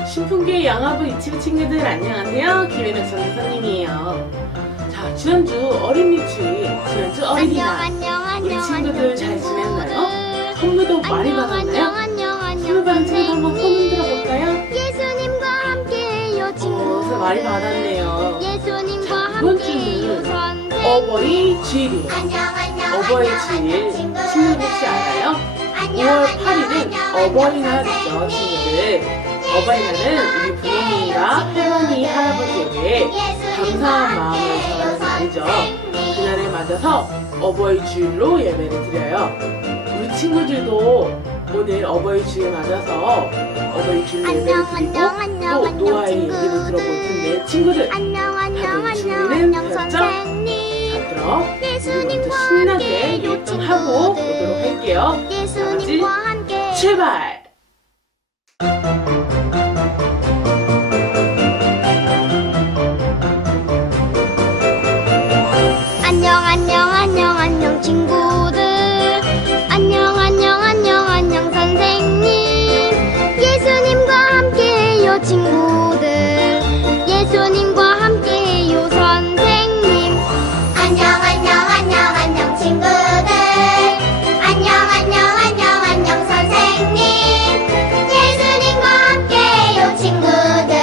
신풍기의 영화부 유치부 친구들 안녕하세요. 김혜덕 전도사님이에요. 자, 지난주 어린이 주일, 지난주 어린이날 우리 친구들 잘 지냈나요? 선물도 많이 받았나요? 선물 받은 친구들 한번 손 흔들어 볼까요? 예수님과 함께해요 친구. 선물 많이 받았네요. 예수님과 자, 이번 함께해요 주는 선생님. 어버이 주일이에요. 어버이 주일 친구들 혹시 알아요? 5월 8일은 어버이날이죠, 친구들. 어버이날은 우리 부모님과 할머니, 할아버지에게 감사한 마음을 전하는 날이죠. 그날을 맞아서 어버이 주일로 예배를 드려요. 우리 친구들도 오늘 어버이 주일 맞아서 어버이 주일 예배를 드리고 또 노아의 얘기를 들어볼 텐데 친구들 다들 준비는 되었죠? 자, 그럼 우리 먼저 신나게 율동하고 오도록 할게요. 다 같이 출발! 안녕 친구들. 안녕 선생님. 예수님과 함께해요 친구들. 예수님과 함께해요 선생님. 안녕 친구들. 안녕 선생님. 예수님과 함께해요 친구들.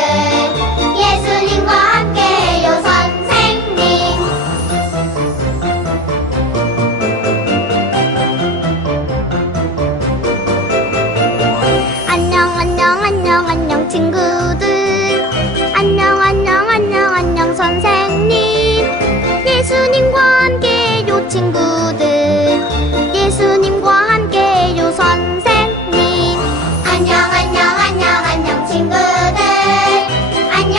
예수님과 함께해요 선생님. 안녕 친구들. 안녕 선생님. 예수님과 함께해요 친구들. 예수님과 함께해요 선생님. 안녕 친구들. 안녕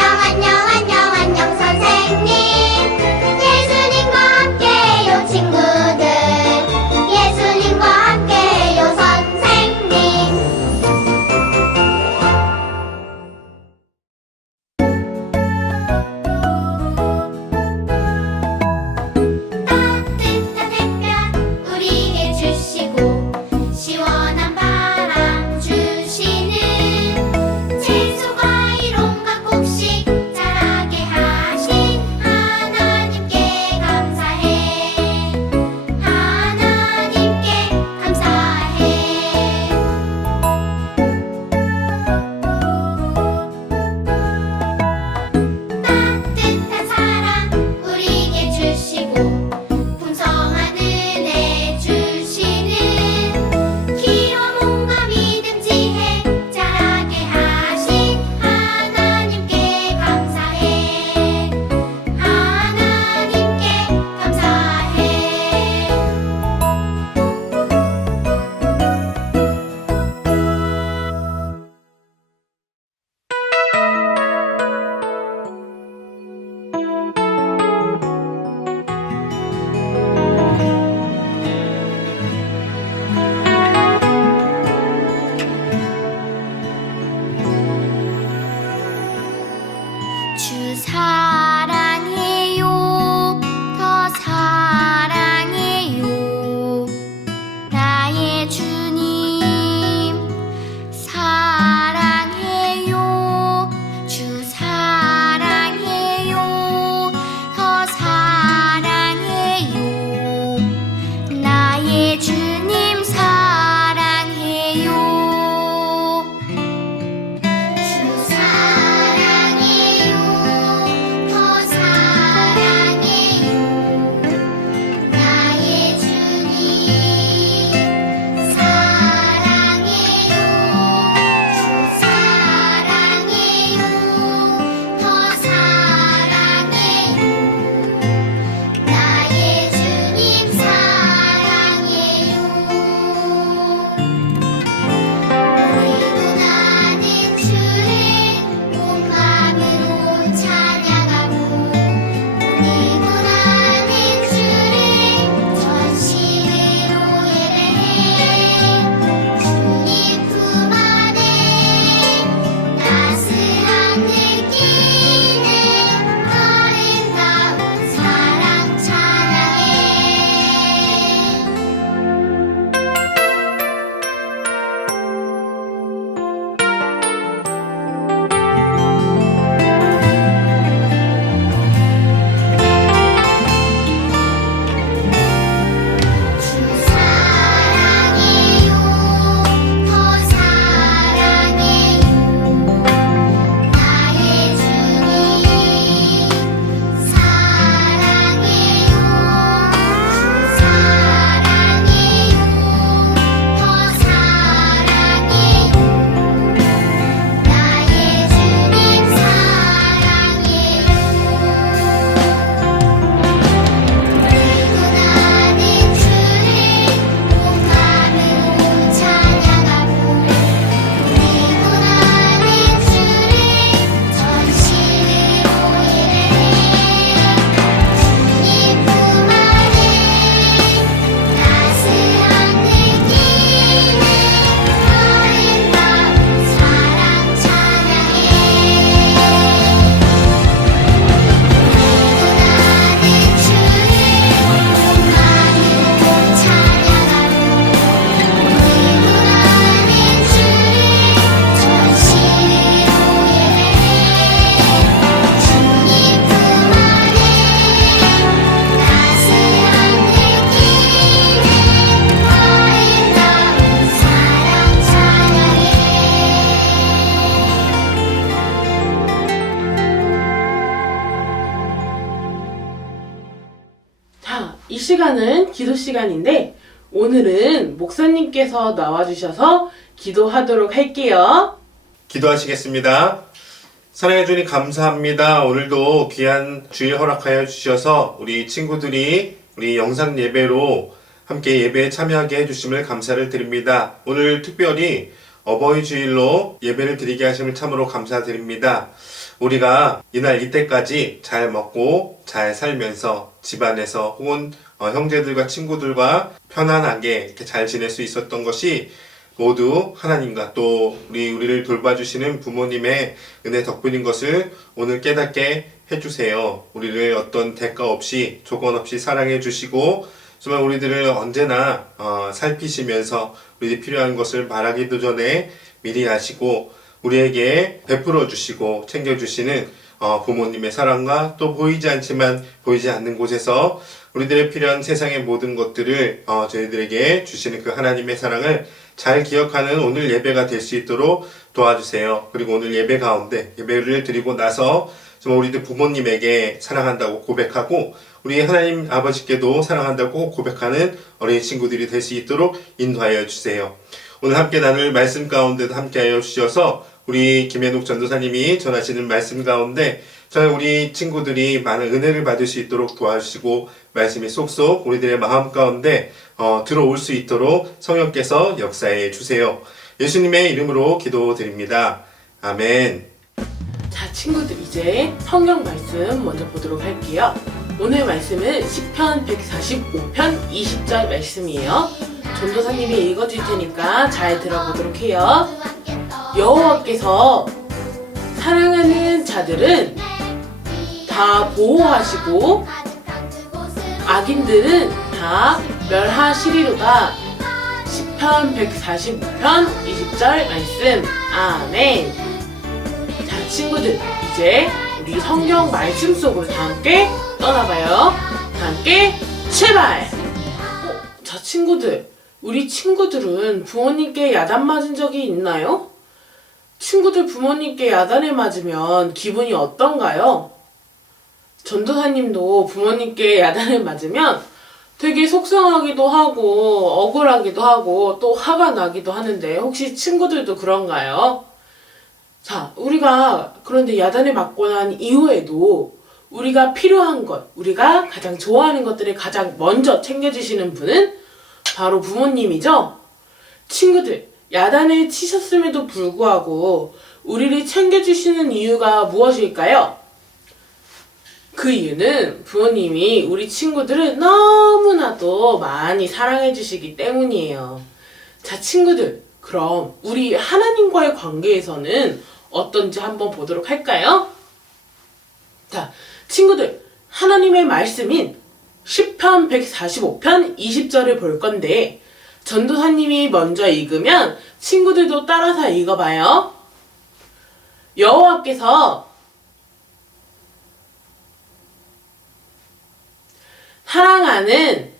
선생님. 예수님과 함께해요 친구들. 예수님과 함께해요 선생님. 따뜻한 햇볕 우리에게 주시고 시원한 바람 주시는 채소 과일 온갖 곡식 자라게 하신 하나님께 감사해. 하나님께 감사해. 따뜻한 사랑 우리에게 주시고 풍성한 은혜 주시는 기와 몸과 믿음 지혜 자라게 하신 하나님께 감사해. 하나님께 감사해. 주 사랑해요. 더 사랑해요. 나의 주님 사랑해요. 주 사랑해요. 더 사랑해요. 나의 주님 사랑해요. 주 사랑해요. 더 사랑해요. 나의 주님 사랑해요. 주 사랑해요. 더 사랑해요. 나의 주님 사랑해요. 시간은 기도 시간인데 오늘은 목사님께서 나와주셔서 기도하도록 할게요. 기도하시겠습니다. 사랑해 주님 감사합니다. 오늘도 귀한 주일 허락하여 주셔서 우리 친구들이 우리 영상 예배로 함께 예배에 참여하게 해주심을 감사를 드립니다. 오늘 특별히 어버이 주일로 예배를 드리게 하심을 참으로 감사드립니다. 우리가 이날 이때까지 잘 먹고 잘 살면서 집안에서 혹은 형제들과 친구들과 편안하게 이렇게 잘 지낼 수 있었던 것이 모두 하나님과 또 우리를 돌봐주시는 부모님의 은혜 덕분인 것을 오늘 깨닫게 해주세요. 우리를 어떤 대가 없이 조건 없이 사랑해 주시고 정말 우리들을 언제나 살피시면서 우리들이 필요한 것을 말하기도 전에 미리 아시고 우리에게 베풀어 주시고 챙겨주시는 부모님의 사랑과 또 보이지 않지만 보이지 않는 곳에서 우리들의 필요한 세상의 모든 것들을 저희들에게 주시는 그 하나님의 사랑을 잘 기억하는 오늘 예배가 될 수 있도록 도와주세요. 그리고 오늘 예배 가운데 예배를 드리고 나서 정말 우리들 부모님에게 사랑한다고 고백하고 우리 하나님 아버지께도 사랑한다고 고백하는 어린이 친구들이 될 수 있도록 인도하여 주세요. 오늘 함께 나눌 말씀 가운데도 함께하여 주셔서 우리 김현욱 전도사님이 전하시는 말씀 가운데 저희 우리 친구들이 많은 은혜를 받을 수 있도록 도와주시고 말씀이 쏙쏙 우리들의 마음 가운데 들어올 수 있도록 성령께서 역사해 주세요. 예수님의 이름으로 기도드립니다. 아멘. 자, 친구들 이제 성경 말씀 먼저 보도록 할게요. 오늘 말씀은 시편 145편 20절 말씀이에요. 전도사님이 읽어줄 테니까 잘 들어보도록 해요. 여호와께서 사랑하는 자들은 다 보호하시고 악인들은 다 멸하시리로다. 시편 145편 20절 말씀. 아멘. 자, 친구들 이제 우리 성경 말씀 속으로 다 함께 떠나봐요. 다 함께 출발! 자, 친구들 우리 친구들은 부모님께 야단 맞은 적이 있나요? 친구들 부모님께 야단을 맞으면 기분이 어떤가요? 전도사님도 부모님께 야단을 맞으면 되게 속상하기도 하고 억울하기도 하고 또 화가 나기도 하는데 혹시 친구들도 그런가요? 자, 우리가 그런데 야단을 맞고 난 이후에도 우리가 필요한 것, 우리가 가장 좋아하는 것들을 가장 먼저 챙겨주시는 분은 바로 부모님이죠? 친구들, 야단을 치셨음에도 불구하고 우리를 챙겨주시는 이유가 무엇일까요? 그 이유는 부모님이 우리 친구들을 너무나도 많이 사랑해주시기 때문이에요. 자, 친구들, 그럼 우리 하나님과의 관계에서는 어떤지 한번 보도록 할까요? 자, 친구들, 하나님의 말씀인 시편 145편 20절을 볼 건데 전도사님이 먼저 읽으면 친구들도 따라서 읽어봐요. 여호와께서 사랑하는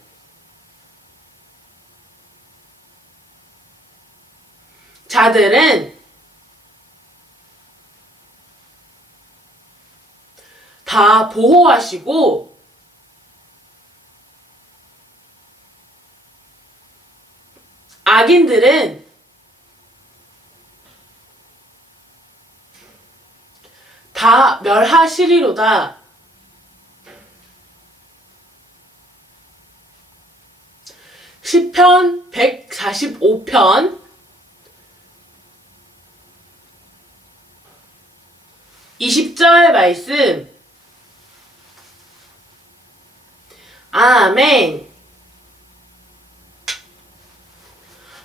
자들은 다 보호하시고 악인들은 다 멸하시리로다. 시편 145편 20절 말씀. 아멘.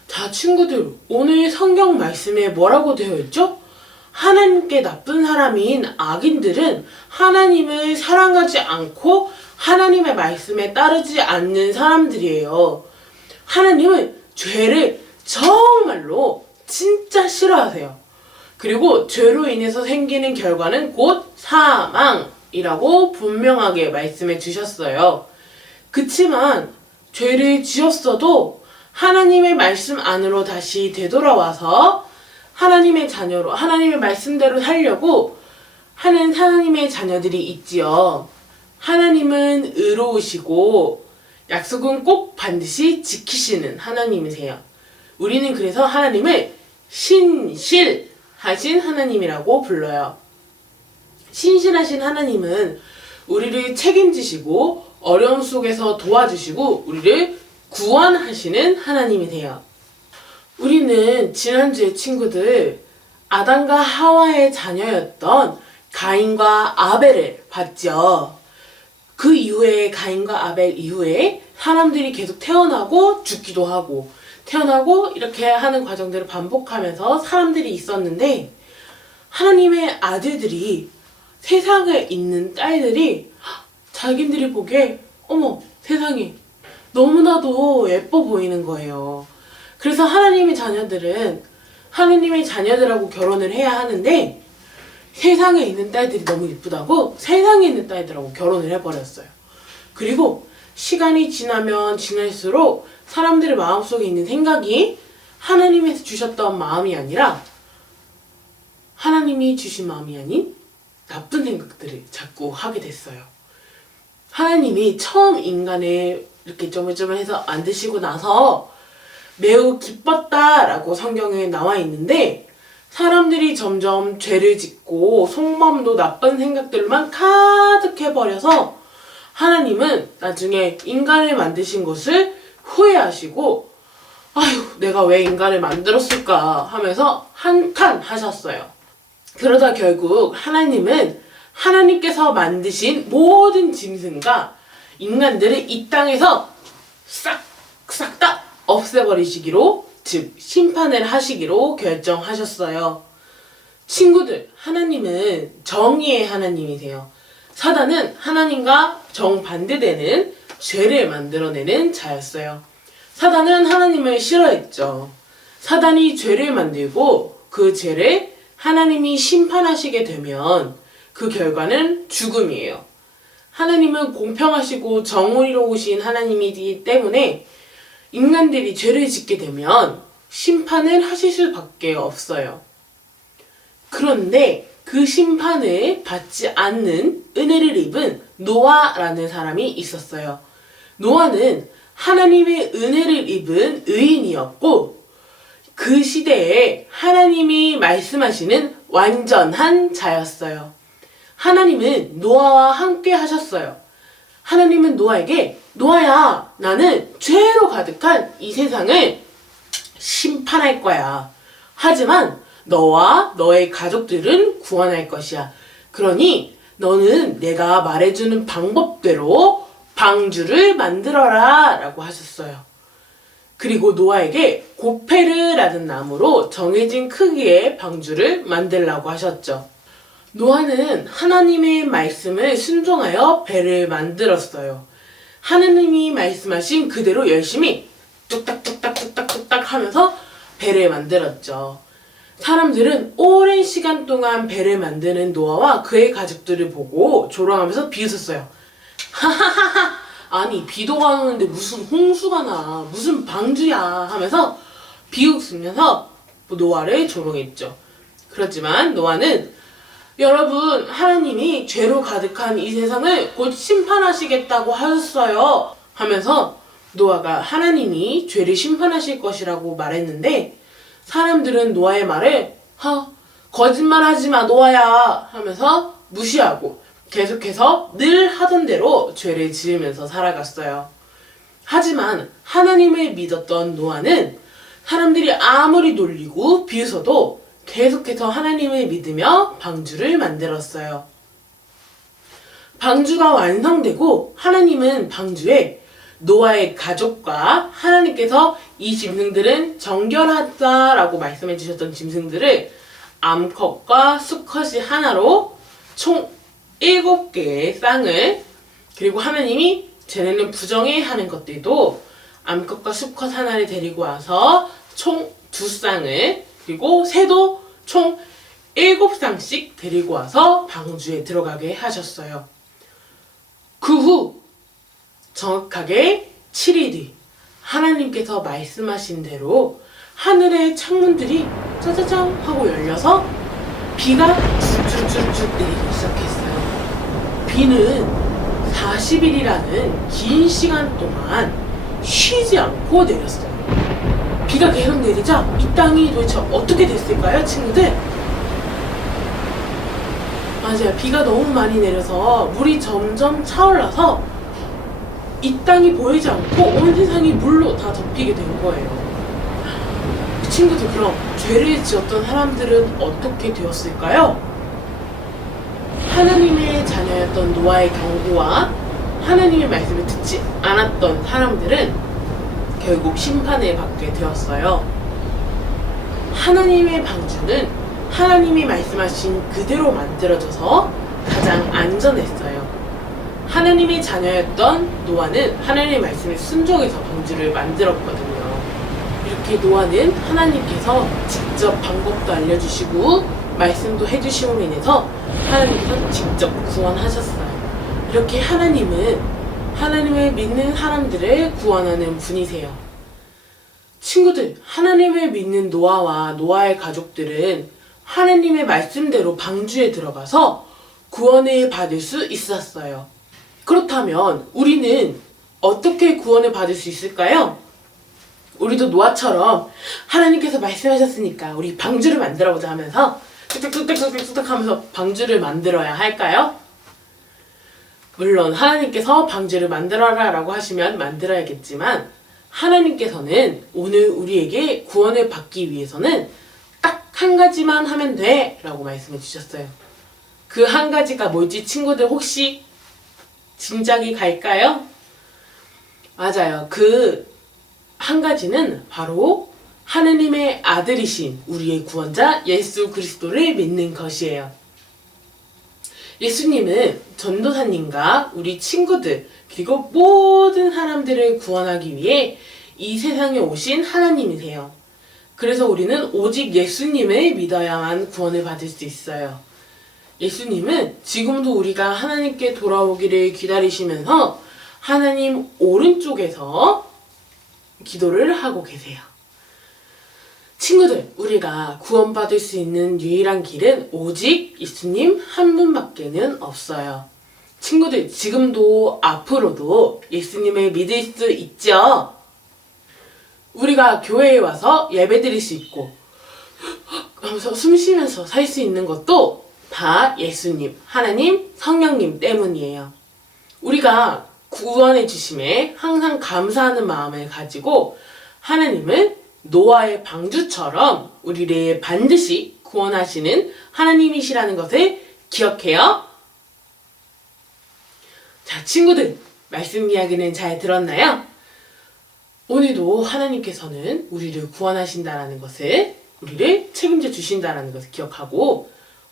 자, 친구들, 오늘 성경 말씀에 뭐라고 되어 있죠? 하나님께 나쁜 사람인 악인들은 하나님을 사랑하지 않고 하나님의 말씀에 따르지 않는 사람들이에요. 하나님은 죄를 정말로 진짜 싫어하세요. 그리고 죄로 인해서 생기는 결과는 곧 사망이라고 분명하게 말씀해 주셨어요. 그치만 죄를 지었어도 하나님의 말씀 안으로 다시 되돌아와서 하나님의 자녀로, 하나님의 말씀대로 살려고 하는 하나님의 자녀들이 있지요. 하나님은 의로우시고 약속은 꼭 반드시 지키시는 하나님이세요. 우리는 그래서 하나님을 신실하신 하나님이라고 불러요. 신실하신 하나님은 우리를 책임지시고 어려움 속에서 도와주시고 우리를 구원하시는 하나님이세요. 우리는 지난주에 친구들 아담과 하와의 자녀였던 가인과 아벨을 봤죠. 그 이후에 가인과 아벨 이후에 사람들이 계속 태어나고 죽기도 하고 태어나고 이렇게 하는 과정들을 반복하면서 사람들이 있었는데 하나님의 아들들이 세상에 있는 딸들이 자기들이 보기에 어머 세상이 너무나도 예뻐 보이는 거예요. 그래서 하나님의 자녀들은 하나님의 자녀들하고 결혼을 해야 하는데 세상에 있는 딸들이 너무 예쁘다고 세상에 있는 딸들하고 결혼을 해버렸어요. 그리고 시간이 지나면 지날수록 사람들의 마음속에 있는 생각이 하나님에서 주셨던 마음이 아니라 하나님이 주신 마음이 아닌 나쁜 생각들을 자꾸 하게 됐어요. 하나님이 처음 인간을 이렇게 쪼물쪼물해서 만드시고 나서 매우 기뻤다라고 성경에 나와 있는데 사람들이 점점 죄를 짓고 속마음도 나쁜 생각들만 가득해버려서 하나님은 나중에 인간을 만드신 것을 후회하시고 아휴 내가 왜 인간을 만들었을까 하면서 한탄하셨어요. 그러다 결국 하나님은 하나님께서 만드신 모든 짐승과 인간들을 이 땅에서 싹 다 없애버리시기로 즉 심판을 하시기로 결정하셨어요. 친구들, 하나님은 정의의 하나님이세요. 사단은 하나님과 정반대되는 죄를 만들어내는 자였어요. 사단은 하나님을 싫어했죠. 사단이 죄를 만들고 그 죄를 하나님이 심판하시게 되면 그 결과는 죽음이에요. 하나님은 공평하시고 정의로우신 하나님이기 때문에 인간들이 죄를 짓게 되면 심판을 하실 수밖에 없어요. 그런데 그 심판을 받지 않는 은혜를 입은 노아라는 사람이 있었어요. 노아는 하나님의 은혜를 입은 의인이었고 그 시대에 하나님이 말씀하시는 완전한 자였어요. 하나님은 노아와 함께 하셨어요. 하나님은 노아에게 노아야 나는 죄로 가득한 이 세상을 심판할 거야. 하지만 너와 너의 가족들은 구원할 것이야. 그러니 너는 내가 말해주는 방법대로 방주를 만들어라 라고 하셨어요. 그리고 노아에게 고페르라는 나무로 정해진 크기의 방주를 만들라고 하셨죠. 노아는 하나님의 말씀을 순종하여 배를 만들었어요. 하나님이 말씀하신 그대로 열심히 뚝딱뚝딱 하면서 배를 만들었죠. 사람들은 오랜 시간 동안 배를 만드는 노아와 그의 가족들을 보고 조롱하면서 비웃었어요. 하하하하 아니 비도 안 오는데 무슨 홍수가 나 무슨 방주야 하면서 비웃으면서 노아를 조롱했죠. 그렇지만 노아는 여러분 하나님이 죄로 가득한 이 세상을 곧 심판하시겠다고 하셨어요 하면서 노아가 하나님이 죄를 심판하실 것이라고 말했는데 사람들은 노아의 말을 거짓말하지마 노아야 하면서 무시하고 계속해서 늘 하던 대로 죄를 지으면서 살아갔어요. 하지만 하나님을 믿었던 노아는 사람들이 아무리 놀리고 비웃어도 계속해서 하나님을 믿으며 방주를 만들었어요. 방주가 완성되고 하나님은 방주에 노아의 가족과 하나님께서 이 짐승들은 정결하다라고 말씀해 주셨던 짐승들을 암컷과 수컷이 하나로 총 7개의 쌍을 그리고 하나님이 쟤네는 부정해 하는 것들도 암컷과 수컷 하나를 데리고 와서 총 2쌍을 그리고 새도 총 7쌍씩 데리고 와서 방주에 들어가게 하셨어요. 그 후 정확하게 7일 뒤 하나님께서 말씀하신 대로 하늘의 창문들이 짜자잔 하고 열려서 비가 줄줄줄줄 내리기 시작했어요. 비는 40일이라는 긴 시간 동안 쉬지 않고 내렸어요. 비가 계속 내리자 이 땅이 도대체 어떻게 됐을까요, 친구들? 맞아요. 비가 너무 많이 내려서 물이 점점 차올라서 이 땅이 보이지 않고 온 세상이 물로 다 덮이게 된 거예요. 친구들, 그럼 죄를 지었던 사람들은 어떻게 되었을까요? 하나님의 자녀였던 노아의 경고와 하나님의 말씀을 듣지 않았던 사람들은 결국 심판을 받게 되었어요. 하나님의 방주는 하나님이 말씀하신 그대로 만들어져서 가장 안전했어요. 하나님의 자녀였던 노아는 하나님의 말씀에 순종해서 방주를 만들었거든요. 이렇게 노아는 하나님께서 직접 방법도 알려주시고 말씀도 해주심으로 인해서 하나님께서 직접 구원하셨어요. 이렇게 하나님은 하나님을 믿는 사람들을 구원하는 분이세요. 친구들, 하나님을 믿는 노아와 노아의 가족들은 하나님의 말씀대로 방주에 들어가서 구원을 받을 수 있었어요. 그렇다면 우리는 어떻게 구원을 받을 수 있을까요? 우리도 노아처럼 하나님께서 말씀하셨으니까 우리 방주를 만들어보자 하면서 뚝뚝뚝뚝뚝뚝 하면서 방주를 만들어야 할까요? 물론 하나님께서 방주를 만들어라 라고 하시면 만들어야겠지만 하나님께서는 오늘 우리에게 구원을 받기 위해서는 딱 한 가지만 하면 돼 라고 말씀해 주셨어요. 그 한 가지가 뭘지 친구들 혹시 짐작이 갈까요? 맞아요. 그 한 가지는 바로 하느님의 아들이신 우리의 구원자 예수 그리스도를 믿는 것이에요. 예수님은 전도사님과 우리 친구들 그리고 모든 사람들을 구원하기 위해 이 세상에 오신 하나님이세요. 그래서 우리는 오직 예수님을 믿어야만 구원을 받을 수 있어요. 예수님은 지금도 우리가 하나님께 돌아오기를 기다리시면서 하나님 오른쪽에서 기도를 하고 계세요. 친구들, 우리가 구원받을 수 있는 유일한 길은 오직 예수님 한 분밖에는 없어요. 친구들, 지금도 앞으로도 예수님을 믿을 수 있죠? 우리가 교회에 와서 예배드릴 수 있고 하면서 숨 쉬면서 살 수 있는 것도 다 예수님, 하나님, 성령님 때문이에요. 우리가 구원해 주심에 항상 감사하는 마음을 가지고 하나님은 노아의 방주처럼 우리를 반드시 구원하시는 하나님이시라는 것을 기억해요. 자, 친구들, 말씀 이야기는 잘 들었나요? 오늘도 하나님께서는 우리를 구원하신다라는 것을, 우리를 책임져 주신다라는 것을 기억하고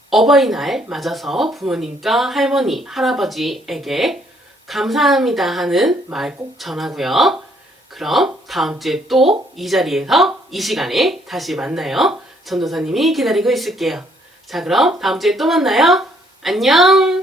어버이날 맞아서 부모님과 할머니, 할아버지에게 감사합니다 하는 말 꼭 전하고요. 그럼 다음 주에 또 이 자리에서 이 시간에 다시 만나요. 전도사님이 기다리고 있을게요. 자, 그럼 다음 주에 또 만나요. 안녕!